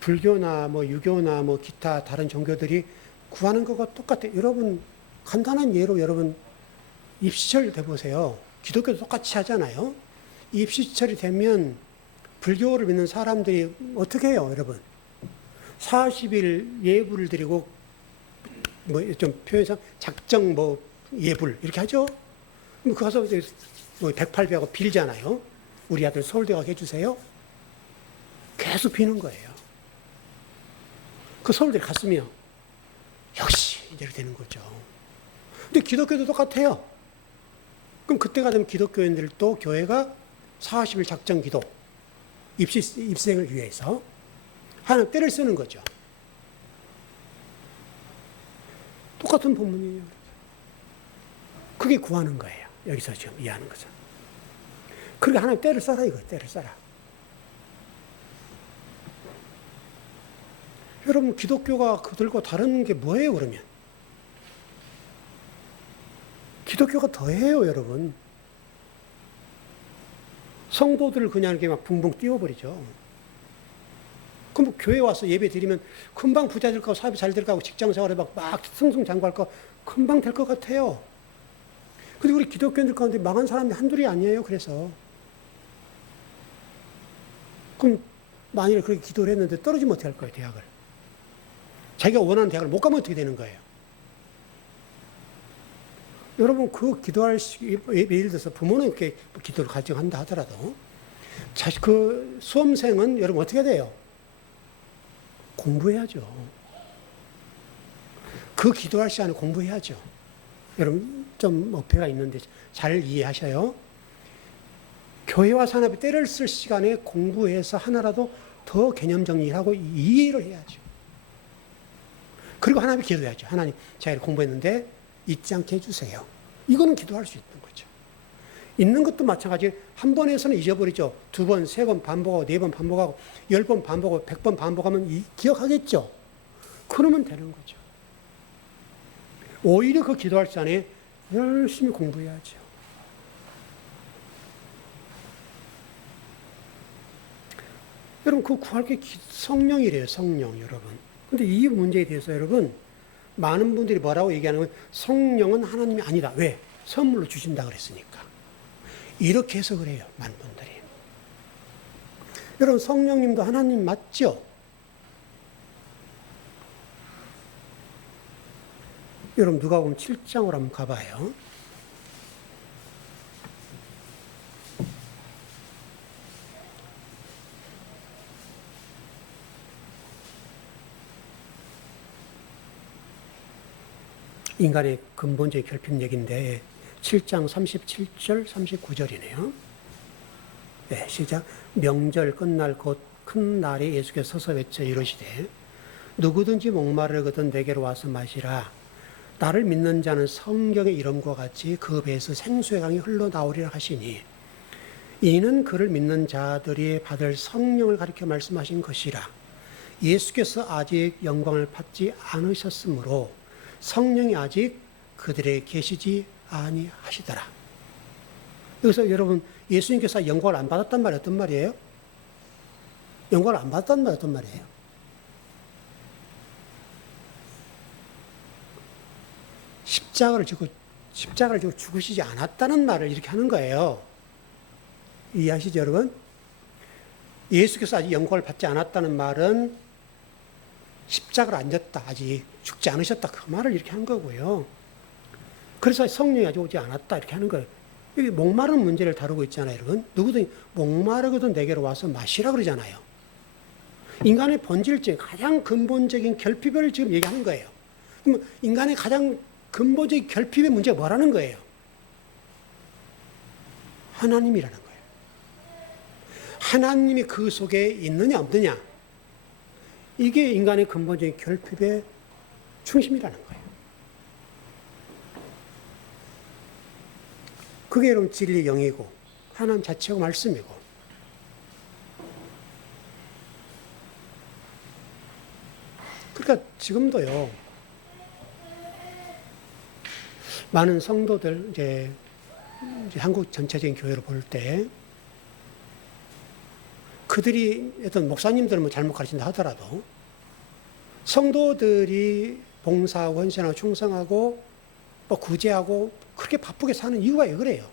불교나 뭐 유교나 뭐 기타 다른 종교들이 구하는 것과 똑같아요. 여러분 간단한 예로 여러분 입시철 돼보세요. 기독교도 똑같이 하잖아요. 입시철이 되면 불교를 믿는 사람들이 어떻게 해요, 여러분? 40일 예불을 드리고 뭐 좀 표현상 작정 뭐 예불 이렇게 하죠. 그럼 그 가서 뭐 108배하고 빌잖아요. 우리 아들 서울대 가게 해주세요. 계속 비는 거예요. 그 서울대 갔으면 역시 이렇게 되는 거죠. 근데 기독교도 똑같아요. 그럼 그때가 되면 기독교인들도 교회가 40일 작정 기도, 입생을 위해서 하나님 때를 쓰는 거죠. 똑같은 본문이에요. 그게 구하는 거예요. 여기서 지금 이해하는 거죠. 그러니까 하나님 때를 써라 이거 때를 써라. 여러분 기독교가 그들과 다른 게 뭐예요 그러면? 기독교가 더해요 여러분. 성도들을 그냥 이렇게 막 붕붕 띄워버리죠. 그럼 교회 와서 예배 드리면 금방 부자 될 거고 사업이 잘 될 거고 직장 생활에 막 승승장구할 거 금방 될 것 같아요. 근데 우리 기독교인들 가운데 망한 사람이 한둘이 아니에요. 그래서 그럼 만일 그렇게 기도를 했는데 떨어지면 어떻게 할 거예요 대학을? 자기가 원하는 대학을 못 가면 어떻게 되는 거예요? 여러분 그 기도할 예를 들어서 부모는 이렇게 기도를 가정한다 하더라도 자식 그 수험생은 여러분 어떻게 돼요? 공부해야죠. 그 기도할 시간에 공부해야죠. 여러분 좀 어폐가 있는데 잘 이해하셔요. 교회와 산업이 때를 쓸 시간에 공부해서 하나라도 더 개념 정리를 하고 이해를 해야죠. 그리고 하나님께 기도해야죠. 하나님 제가 공부했는데 잊지 않게 해주세요. 이거는 기도할 수 있는 거죠. 있는 것도 마찬가지. 한 번에서는 잊어버리죠. 2번, 3번 반복하고 4번 반복하고 10번 반복하고 100번 반복하면 기억하겠죠. 그러면 되는 거죠. 오히려 그 기도할 시간에 열심히 공부해야죠. 여러분, 그 구할 게 성령이래요, 성령, 여러분. 근데 이 문제에 대해서 여러분, 많은 분들이 뭐라고 얘기하는 건 성령은 하나님이 아니다. 왜? 선물로 주신다 그랬으니까. 이렇게 해서 그래요, 많은 분들이. 여러분, 성령님도 하나님 맞죠? 여러분, 누가복음 7장으로 한번 가봐요. 인간의 근본적인 결핍 얘기인데 7장 37절, 39절이네요. 네, 시작. 명절 끝날 곧 큰 날에 예수께서 서서 외쳐 이르시되 누구든지 목마르거든 내게로 와서 마시라. 나를 믿는 자는 성경의 이름과 같이 그 배에서 생수의 강이 흘러나오리라 하시니 이는 그를 믿는 자들이 받을 성령을 가리켜 말씀하신 것이라. 예수께서 아직 영광을 받지 않으셨으므로 성령이 아직 그들에게 계시지 아니하시더라. 여기서 여러분, 예수님께서 영광을 안 받았단 말이 어떤 말이에요? 영광을 안 받았단 말이 어떤 말이에요? 십자가를 지고 죽으시지 않았다는 말을 이렇게 하는 거예요. 이해하시죠, 여러분? 예수께서 아직 영광을 받지 않았다는 말은 십자가를 안 졌다, 아직 죽지 않으셨다, 그 말을 이렇게 한 거고요. 그래서 성령이 아직 오지 않았다, 이렇게 하는 거예요. 여기 목마른 문제를 다루고 있잖아요, 여러분. 누구든 목마르거든 내게로 와서 마시라 그러잖아요. 인간의 본질적, 가장 근본적인 결핍을 지금 얘기하는 거예요. 그럼 인간의 가장 근본적인 결핍의 문제가 뭐라는 거예요? 하나님이라는 거예요. 하나님이 그 속에 있느냐 없느냐, 이게 인간의 근본적인 결핍의 중심이라는 거예요. 그게 여러분 진리의 영이고 하나님 자체가 말씀이고, 그러니까 지금도요, 많은 성도들, 이제 한국 전체적인 교회를 볼 때, 그들이 어떤 목사님들은 뭐 잘못 가르친다 하더라도, 성도들이 봉사하고 헌신하고 충성하고 뭐 구제하고 그렇게 바쁘게 사는 이유가 왜 그래요?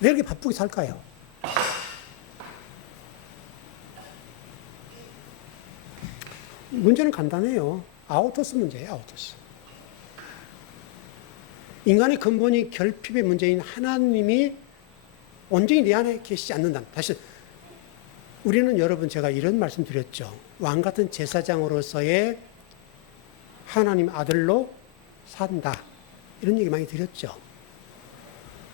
왜 이렇게 바쁘게 살까요? 문제는 간단해요. 아우터스 문제예요, 아우터스. 인간의 근본이 결핍의 문제인 하나님이 온전히 내 안에 계시지 않는다. 다시, 우리는 여러분, 제가 이런 말씀 드렸죠. 왕 같은 제사장으로서의 하나님 아들로 산다, 이런 얘기 많이 드렸죠.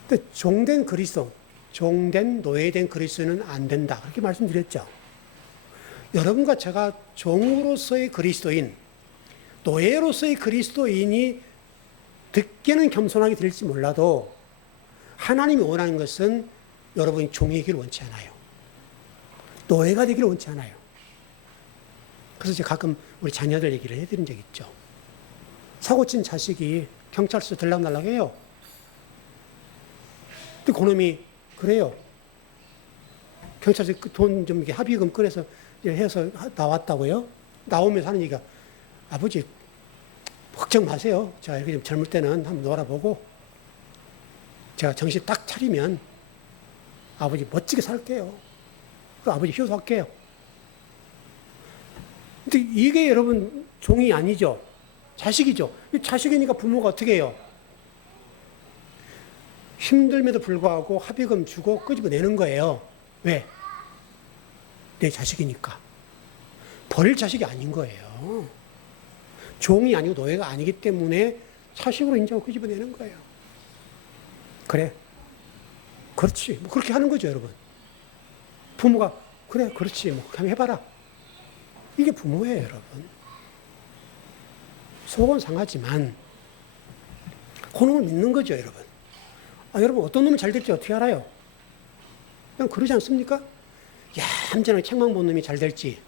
근데 종된 그리스도, 종된 노예된 그리스도는 안 된다, 그렇게 말씀드렸죠. 여러분과 제가 종으로서의 그리스도인, 노예로서의 그리스도인이 듣기는 겸손하게 들릴지 몰라도 하나님이 원하는 것은 여러분이 종이기를 원치 않아요. 노예가 되기를 원치 않아요. 그래서 제가 가끔 우리 자녀들 얘기를 해드린 적 있죠. 사고친 자식이 경찰서 들락날락해요. 근데 그놈이 그래요. 경찰서 돈 좀 합의금 꺼내서 해서 나왔다고요. 나오면서 하는 얘기가, 아버지 걱정 마세요. 제가 이렇게 좀 젊을 때는 한번 놀아보고 제가 정신 딱 차리면 아버지 멋지게 살게요. 아버지 효도할게요. 근데 이게 여러분 종이 아니죠. 자식이죠. 자식이니까 부모가 어떻게 해요? 힘들면도 불구하고 합의금 주고 끄집어내는 거예요. 왜? 내 자식이니까. 버릴 자식이 아닌 거예요. 종이 아니고 노예가 아니기 때문에 자식으로 인정하고 끄집어내는 거예요. 그래. 그렇지. 뭐 그렇게 하는 거죠, 여러분. 부모가, 그래, 그렇지. 뭐, 한번 해봐라. 이게 부모예요, 여러분. 속은 상하지만, 그놈을 믿는 거죠, 여러분. 아, 여러분, 어떤 놈이 잘 될지 어떻게 알아요? 그냥 그러지 않습니까? 얌전하게 책망 본 놈이 잘 될지,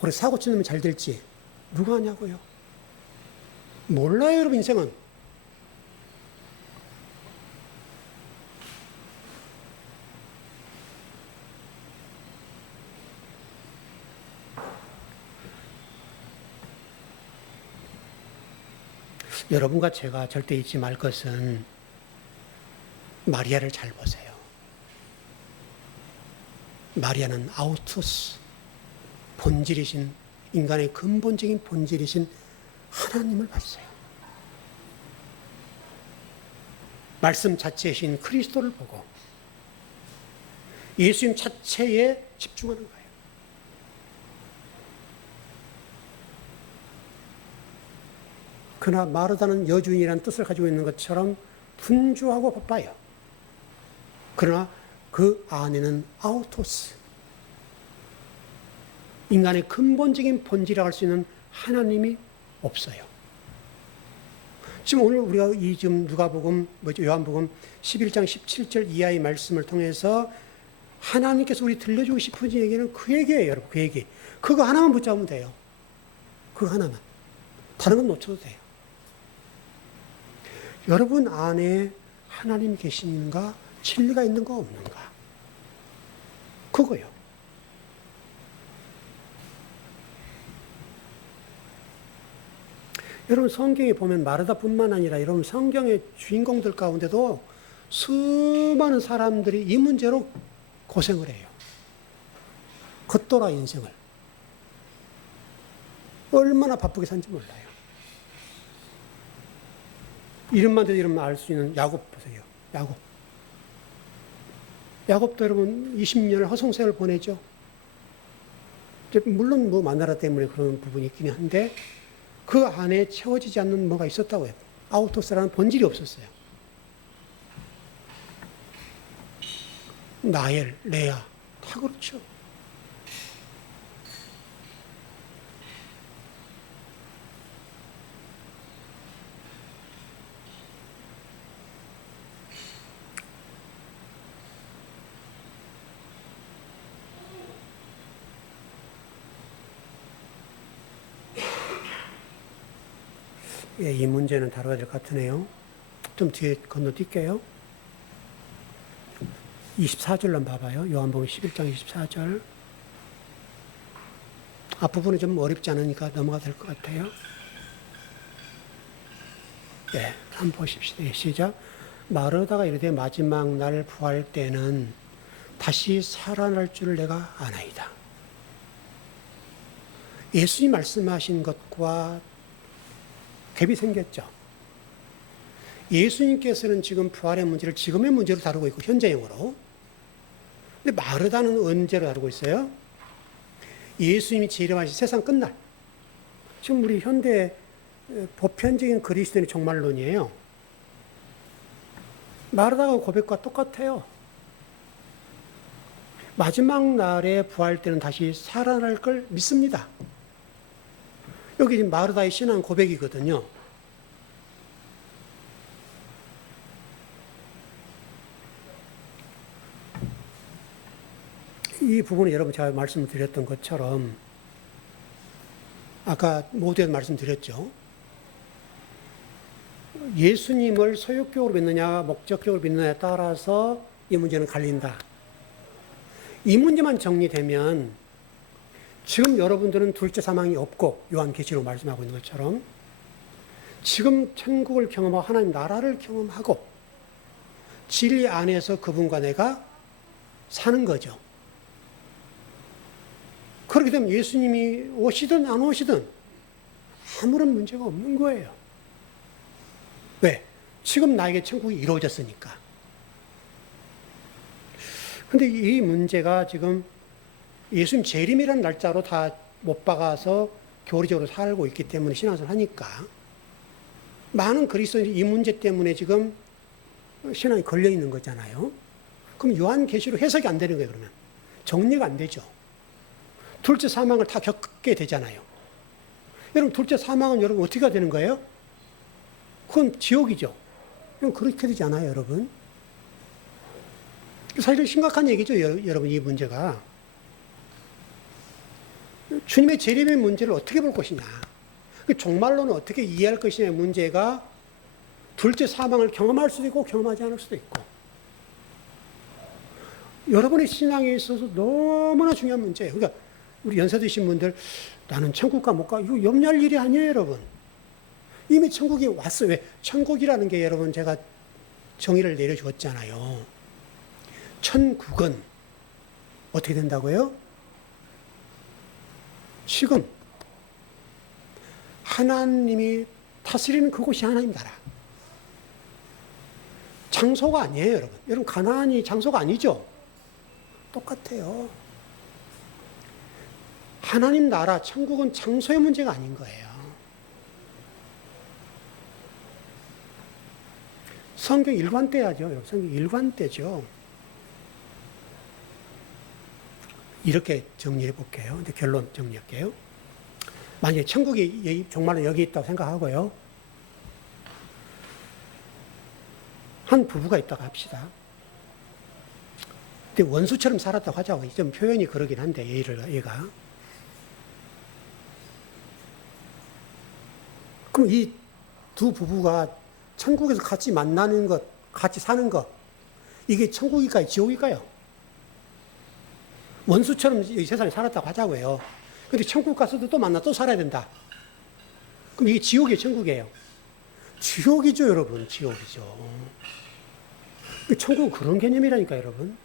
그래, 사고 친 놈이 잘 될지, 누가 하냐고요? 몰라요, 여러분, 인생은. 여러분과 제가 절대 잊지 말 것은 마리아를 잘 보세요. 마리아는 아우토스, 본질이신, 인간의 근본적인 본질이신 하나님을 봤어요. 말씀 자체이신 그리스도를 보고 예수님 자체에 집중하는 거예요. 그러나 마르다는 여주인이라는 뜻을 가지고 있는 것처럼 분주하고 바빠요. 그러나 그 안에는 아우토스, 인간의 근본적인 본질이라고 할 수 있는 하나님이 없어요. 지금 오늘 우리가 이 지금 누가복음, 요한복음 11장 17절 이하의 말씀을 통해서 하나님께서 우리 들려주고 싶은 얘기는 그 얘기예요, 여러분. 그 얘기. 그거 하나만 붙잡으면 돼요. 그거 하나만. 다른 건 놓쳐도 돼요. 여러분 안에 하나님 계신가? 진리가 있는 거 없는가? 그거요. 여러분 성경에 보면 마르다뿐만 아니라 여러분 성경의 주인공들 가운데도 수많은 사람들이 이 문제로 고생을 해요. 겉돌아 인생을. 얼마나 바쁘게 산지 몰라요. 이름만 대도 이름만 알 수 있는 야곱 보세요. 야곱. 야곱도 여러분 20년을 허송세를 보내죠. 물론 뭐 마누라 때문에 그런 부분이 있긴 한데 그 안에 채워지지 않는 뭐가 있었다고 해요. 아우토스라는 본질이 없었어요. 나엘, 레아 다 그렇죠. 예, 이 문제는 다뤄야 될 것 같으네요. 좀 뒤에 건너뛸게요. 24절로 봐봐요. 요한복음 11장 24절. 앞부분은 좀 어렵지 않으니까 넘어가도 될 것 같아요. 네, 한번 보십시다. 시작. 마르다가 이르되 마지막 날 부활 때는 다시 살아날 줄을 내가 아나이다. 예수님 말씀하신 것과 갭이 생겼죠. 예수님께서는 지금 부활의 문제를 지금의 문제로 다루고 있고 현재형으로. 근데 마르다는 언제로 다루고 있어요? 예수님이 재림하신 세상 끝날. 지금 우리 현대 보편적인 그리스도인의 종말론이에요. 마르다가 고백과 똑같아요. 마지막 날에 부활 때는 다시 살아날 걸 믿습니다. 여기 지금 마르다의 신앙 고백이거든요. 이 부분은 여러분 제가 말씀드렸던 것처럼 아까 모두에도 말씀드렸죠. 예수님을 소유격으로 믿느냐 목적격으로 믿느냐에 따라서 이 문제는 갈린다. 이 문제만 정리되면 지금 여러분들은 둘째 사망이 없고 요한계시록 말씀하고 있는 것처럼 지금 천국을 경험하고 하나님 나라를 경험하고 진리 안에서 그분과 내가 사는 거죠. 그렇게 되면 예수님이 오시든 안 오시든 아무런 문제가 없는 거예요. 왜? 지금 나에게 천국이 이루어졌으니까. 근데 이 문제가 지금 예수님 재림이라는 날짜로 다 못 박아서 교리적으로 살고 있기 때문에 신앙생활 하니까 많은 그리스도인이 이 문제 때문에 지금 신앙이 걸려 있는 거잖아요. 그럼 요한계시록 해석이 안 되는 거예요, 그러면. 정리가 안 되죠. 둘째 사망을 다 겪게 되잖아요. 여러분, 둘째 사망은 여러분 어떻게 되는 거예요? 그건 지옥이죠. 그럼 그렇게 되지 않아요, 여러분? 사실 심각한 얘기죠, 여러분, 이 문제가. 주님의 재림의 문제를 어떻게 볼 것이냐. 종말론은 어떻게 이해할 것이냐의 문제가 둘째 사망을 경험할 수도 있고 경험하지 않을 수도 있고. 여러분의 신앙에 있어서 너무나 중요한 문제예요. 그러니까 우리 연세 드신 분들 나는 천국 가 못 가 이거 염려할 일이 아니에요, 여러분. 이미 천국이 왔어요. 왜? 천국이라는 게 여러분 제가 정의를 내려주었잖아요. 천국은 어떻게 된다고요? 지금 하나님이 다스리는 그곳이 하나님 나라. 장소가 아니에요, 여러분. 여러분, 가나안이 장소가 아니죠? 똑같아요. 하나님 나라, 천국은 장소의 문제가 아닌 거예요. 성경 일관되야죠. 성경 일관되죠. 이렇게 정리해 볼게요. 근데 결론 정리할게요. 만약에 천국이 정말로 여기 있다고 생각하고요. 한 부부가 있다고 합시다. 근데 원수처럼 살았다고 하자고. 좀 표현이 그러긴 한데, 얘가. 그럼 이 두 부부가 천국에서 같이 만나는 것, 같이 사는 것, 이게 천국일까요? 지옥일까요? 원수처럼 이 세상에 살았다고 하자고요. 근데 천국 가서도 또 만나 또 살아야 된다. 그럼 이게 지옥이에요, 천국이에요? 지옥이죠, 여러분. 지옥이죠. 천국은 그런 개념이라니까, 여러분.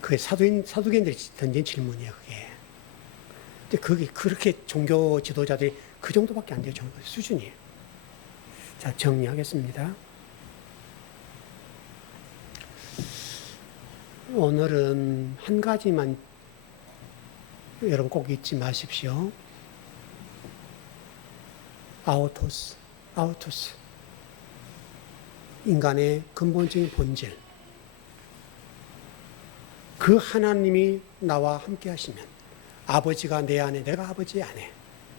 그게 사두개인들이 던진 질문이에요, 그게. 근데 그게 그렇게 종교 지도자들이 그 정도밖에 안 돼요, 수준이. 자, 정리하겠습니다. 오늘은 한 가지만 여러분 꼭 잊지 마십시오. 아우토스. 인간의 근본적인 본질. 그 하나님이 나와 함께 하시면 아버지가 내 안에, 내가 아버지 안에.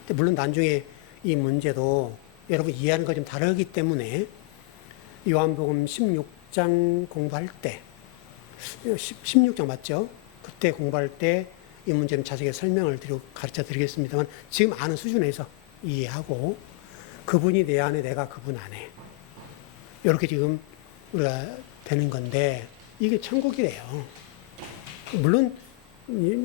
물론 나중에 이 문제도 여러분 이해하는 거 좀 다르기 때문에 요한복음 16장 공부할 때 16장 맞죠? 그때 공부할 때 이 문제는 자세하게 설명을 가르쳐 드리겠습니다만 지금 아는 수준에서 이해하고 그분이 내 안에, 내가 그분 안에. 이렇게 지금 우리가 되는 건데 이게 천국이래요. 물론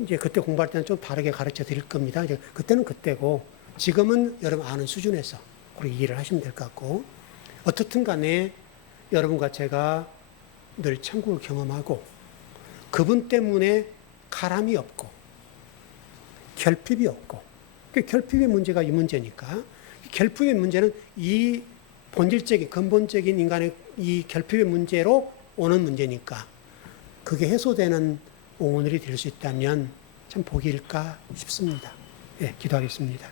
이제 그때 공부할 때는 좀 다르게 가르쳐 드릴 겁니다. 이제 그때는 그때고 지금은 여러분 아는 수준에서 그렇게 이해를 하시면 될 것 같고 어떻든 간에 여러분과 제가 늘 천국을 경험하고 그분 때문에 가람이 없고 결핍이 없고 결핍의 문제가 이 문제니까 결핍의 문제는 이 본질적인 근본적인 인간의 이 결핍의 문제로 오는 문제니까 그게 해소되는 오늘이 될 수 있다면 참 복일까 싶습니다. 예, 기도하겠습니다.